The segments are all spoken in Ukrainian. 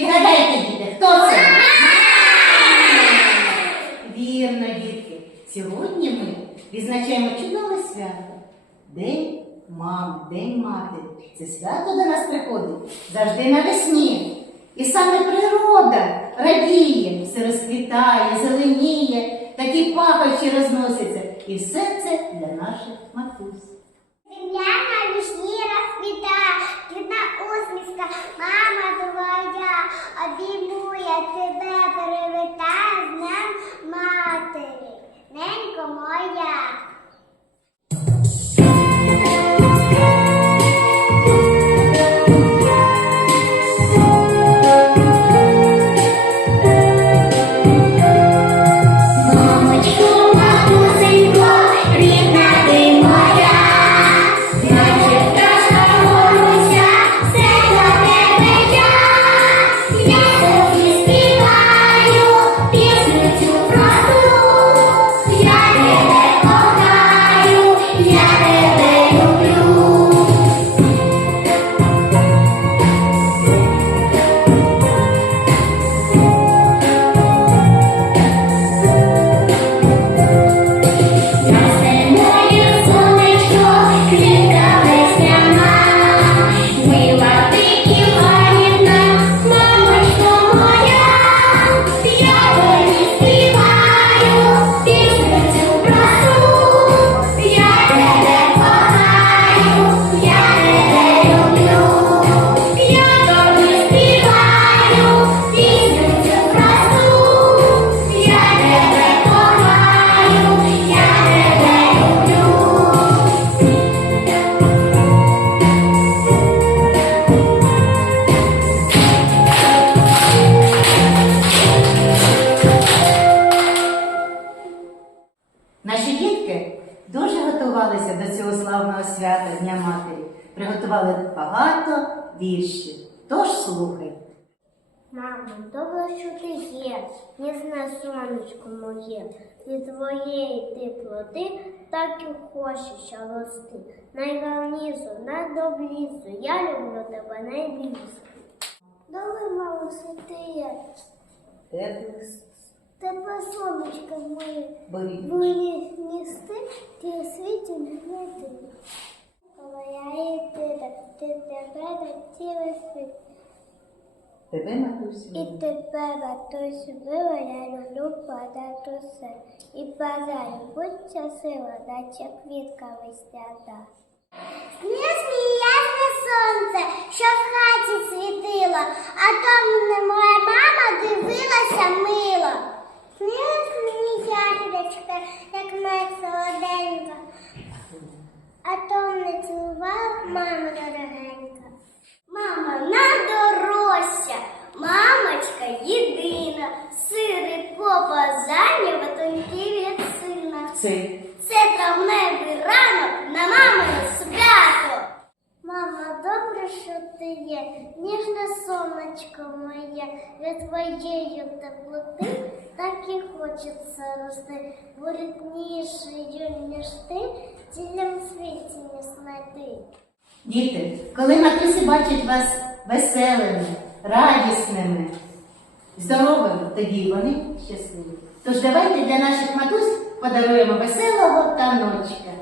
Відгадайте, діти, хто це? Вірно, дітки. Сьогодні ми відзначаємо чудове свято. День мами, День матері. Це свято до нас приходить завжди навесні. І саме природа радіє, все розквітає, зеленіє, такі пахощі розносяться. І все це для наших матусь. Земля на розквітає, Mới багато віршів. Тож слухайте. Мамо, добре, що ти є, ніжне сонечко моє, від твоєї теплоти так і хочеться рости. Найгарнізу, найдобрізу, я люблю тебе найбільше. Добре, мамо, що ти є, Теплих тебе сонечко моє, борів. Будеш нести, ти світі не знайти. Ти, тебе на цілий світ. Тебе, матусю. І тебе матусь била, я люблю подати все. І бажаю, будь щаслива, наче квітка весняна. Сміє ясне сонце, що в хаті світило, а то мене моя мама дивилася мило. Мені ягідочка, як моя солоденька, а то не цілував мама дорогенька. Мама на дорожча, мамочка єдина, сири попа зайнява тоньки від сина. Це Це травневий ранок на мамину свято. Мама, добре, що ти є, ніжне сонечко моє, від твоєї теплоти так і хочеться рости, бо ніж ти, цілим світі не знайти. діти, коли матусі бачать вас веселими, радісними, здоровими, тоді вони щасливі. Тож давайте для наших матусь подаруємо веселого таночка.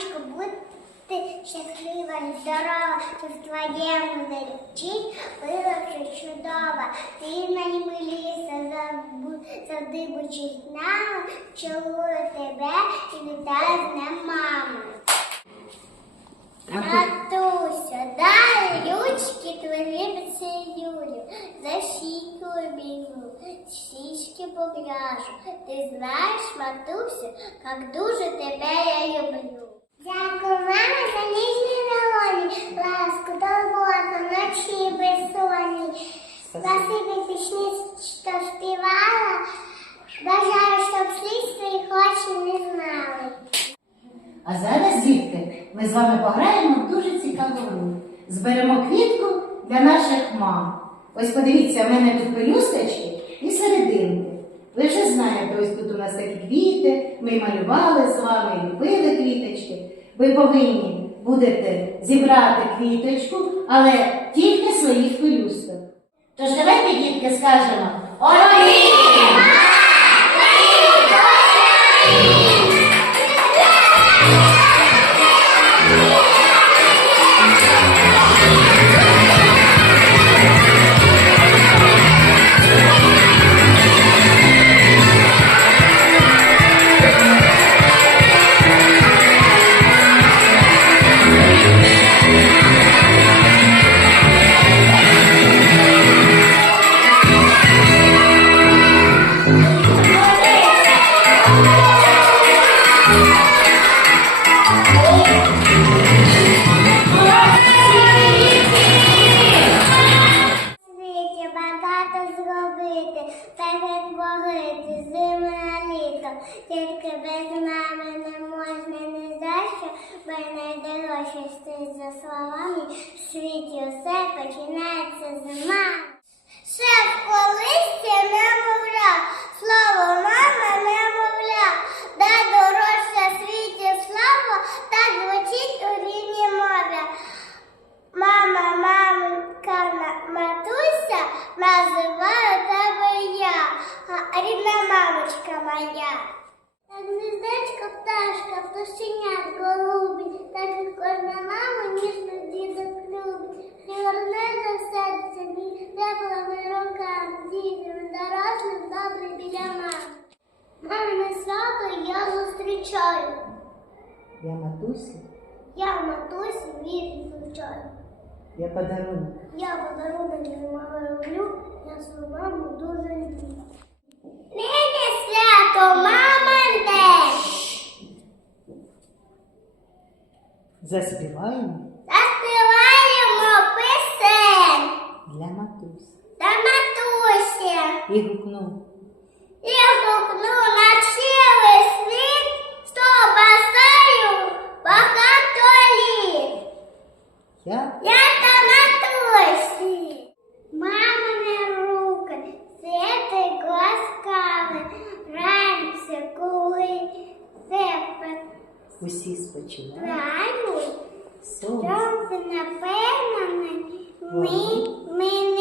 Мамочко, будь щаслива і здорова, ти в твоєму наречі було все чудово. Ти наймиліся, завжди будь нами, цілую тебе і вітаю з днем мами. Матуся, дай ручки твої поцілую, за щіку обійму, щічки погряжу. Ти знаєш, матуся, як дуже тебе я люблю. Дякую, мама, за ніжні долоні, ласку, турботу, ночі безсонні. Спасибі пісні, що співала, бажаю, щоб слід своїх очі не знали. А зараз, дітки, ми з вами пограємо в дуже цікаву гру. Зберемо квітку для наших мам. Ось подивіться, в мене тут пелюсточки і серединки. Ви вже знаєте, ось тут у нас такі квіти, ми малювали з вами, любили квіточки. Ви повинні будете зібрати квіточку, але тільки своїх пелюсток. Тож давайте, дітки, скажемо «Олі!» Тільки без мами не можна не що, бо найдорожче стоїть за словами. В світі усе починається з мами. Ще в колисці немовля, слово мама немовля, да дорожча в світі слава, так звучить у рідній мові. Мама, мамка, ма- матуся, називаю тебе я, а рідна мамочка моя. Так гнездечко, пташка, пташенят голубі, так і кожна мама ніжно діток любить. Горне за серце, мій теплими руками, дітям, добре біля мами. Мамине свято я зустрічаю. Я матуся, Я матусі вірю звичайно. я подарунок. Я подарунок для мами роблю, я свою маму дуже люблю. Нині свято мамин день. Заспіваємо Заспіваємо пісень для матусь. та матусі. І гукну усі спочиваю. правильно, Сонце. сонце напевно, ми, ми не